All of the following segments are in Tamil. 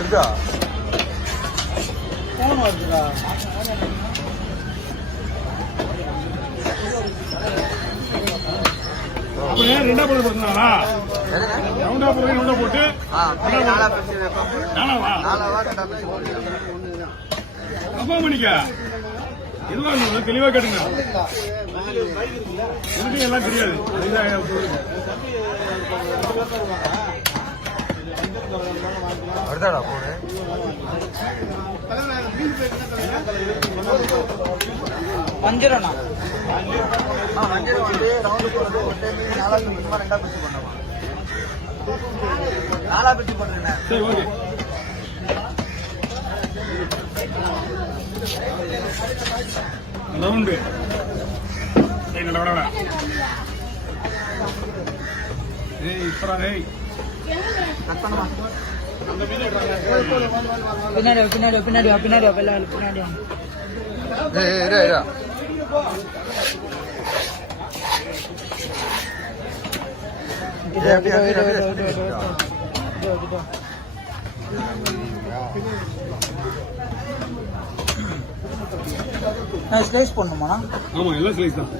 இருக்கா போன் வருதுடா. ரெண்டா போட்டு போட்டுங்களா ரவுண்டா போட்டு ரவுண்டா போட்டு கன்ஃபார்ம் பண்ணிக்க. எதுவா இருந்தாலும் தெளிவா கேட்டுங்க. எனக்கு எல்லாம் தெரியாது. வருதாடா போடு வஞ்சிரண்ணா வஞ்சிரம் வந்து ரவுண்டு போடுறது ஒரு டைம் 4 நிமிஷமா 2 பிரிச்சு பண்ணுவோம். 4 பிரிச்சு போட்டுருங்க. சரி ஓகே. ரவுண்டு என்னடா ஏய் இப்பறா ஏய் கட் பண்ணுமா. பின்னாடி பின்னாடி பின்னாடி பின்னாடி பின்னாடி பின்னாடி ஏய் ஏய் ஏய் ஸ்லைஸ் பண்ணுமாண்ணா? ஆமா எல்லாம் ஸ்லைஸ் தான்.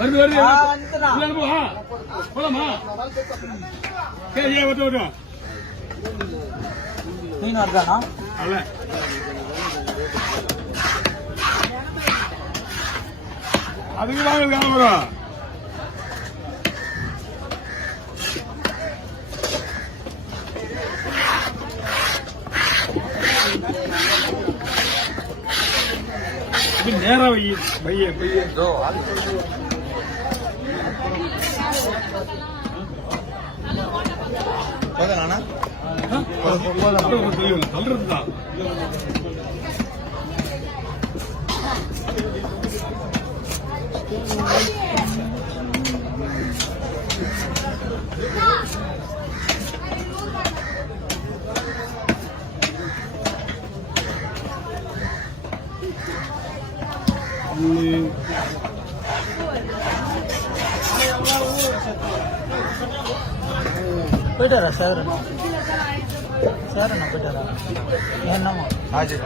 வருது வருது போலாமா? சரி ஓட்டு ஓட்டும் மீன் வருதாண்ணா? அல்ல அதுக்கு வாங்க வரும். நேரா பைய சொல்றதுதான். போயிட்டாரா சார்? சார் அண்ணா போயிட்டாரா? என்னம்மா ஆஜி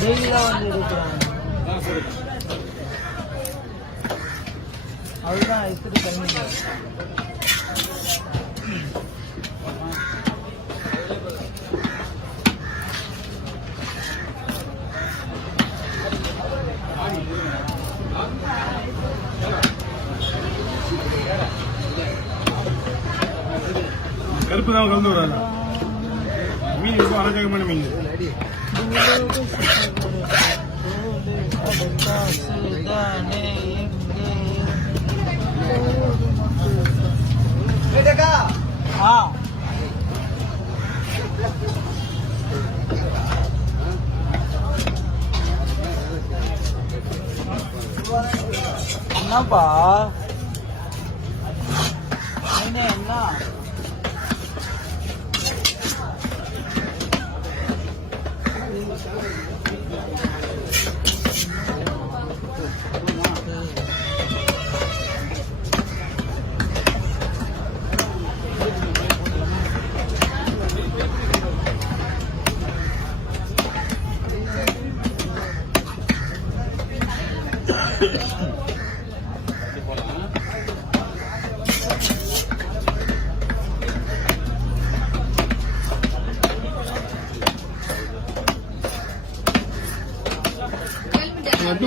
டெய்லியாக வந்து இருக்கிறாங்க. அதுதான் இத்திரி கம்மி. கருப்பு தான் கலந்து வராது. மீன் ரொம்ப அரைக்கமான மீன். என்னப்பா என்ன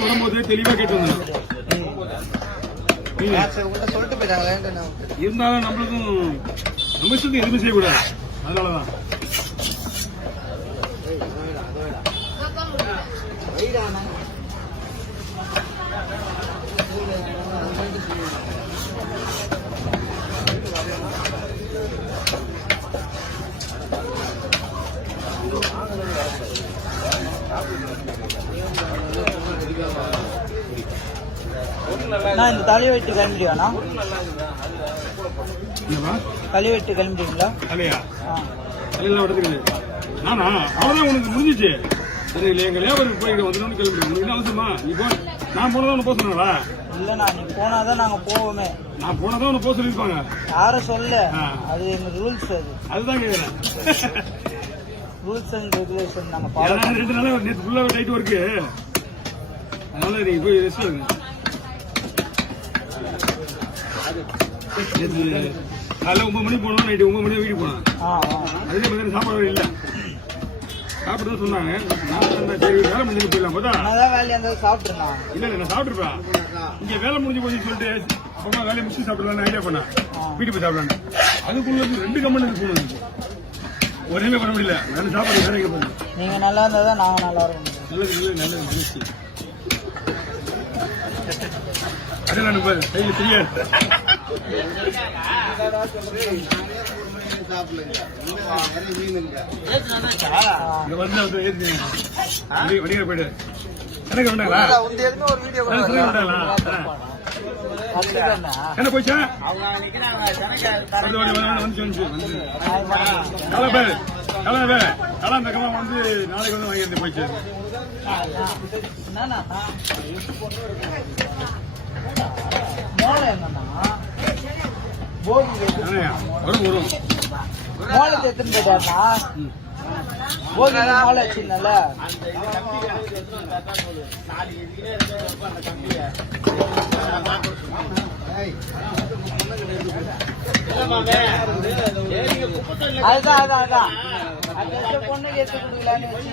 வரும்போது தெளிவா கேட்டு சொல்லிட்டு போயிட்டாங்களே. இருந்தாலும் நம்மளுக்கும் நம்ம எதுவுமே செய்யக்கூடாது. அதனாலதான் நான் இந்த தலை வெட்டு கிளம்பிடுவானா? என்னப்பா தலை வெட்டு கிளம்பிடுவீங்களா? தலையா ஆ. தலையெல்லாம் எடுத்துக்கிறது நானா அவ்வளவுதான் உனக்கு முடிஞ்சிச்சு. சரி இல்லை எங்க லேபருக்கு போயிட்டு வந்துடும் கிளம்பிடுவோம். உனக்கு என்ன அவசரமா? நீ போ. நான் போனதான் உன்னை போக சொன்னாங்களா? இல்லண்ணா, நீங்க போனாதான் நாங்க போவோமே. நான் போனதான் உன்னை போக சொல்லியிருப்பாங்க. யாரும் சொல்ல, ஆ. அது எங்க ரூல்ஸ். அதுதான் கேட்கிறேன். ரூல்ஸ் அண்ட் ரெகுலேஷன் நாங்க ஃபாலோ ஏன்னா 2 நாளா நேற்று ஃபுல்லா டைட் ஒர்க்கு. அதனால நீ போய் ரெஸ்ட் எடுங்க. காலைல 9 மணிக்கு போனோம், நைட்டு 9 மணிக்கு வீட்டுக்கு போனேன். அதுலேயே பார்த்தீங்கன்னா சாப்பாடு இல்லை. சாப்பிட்டு தான் சொன்னாங்க. நான் சொன்னேன் சரி வேலை முடிஞ்சு போயிடலாம். பார்த்தா என்னதான் வேலையா இருந்தாலும் சாப்பிட்டுருந்தான். இல்லை நான் சாப்பிட்டுருப்பேன். இங்கே வேலை முடிஞ்சு போச்சுன்னு சொல்லிட்டு அப்புறமா வேலையை முடிச்சு சாப்பிடலான்னு ஐடியா பண்ணேன். வீட்டுக்கு போய் சாப்பிடலான்னு. அதுக்குள்ள 2 கம்பெனி ஃபோன் வந்துச்சு. ஒரேமே பண்ண முடியல. வேலை சாப்பாடு வேற எங்கே போகணும். நீங்க நல்லா இருந்தாதான் நாங்க நல்லா இருக்கோம். நல்லது நல்லது மகிழ்ச்சி. அதெல்லாம் நம்ம கையில் தெரியாது. இங்க வந்து வடிகிற போயிட்டு எனக்கு வேண்டாங்களா? ஒரு வீடியோ வேண்டாங்களா? என்ன போச்சா? அந்த கமா வந்து நாளைக்கு வந்து வாங்கி போயிடுச்சு. வரும் வரும் மோளத்தை எடுத்துட்டு போயிட்டாருண்ணா. போகி மோளை வச்சிருந்தல. அதுதான் அந்த பொண்ணுக்கு எடுத்து கொடுக்கலான்னு வச்சு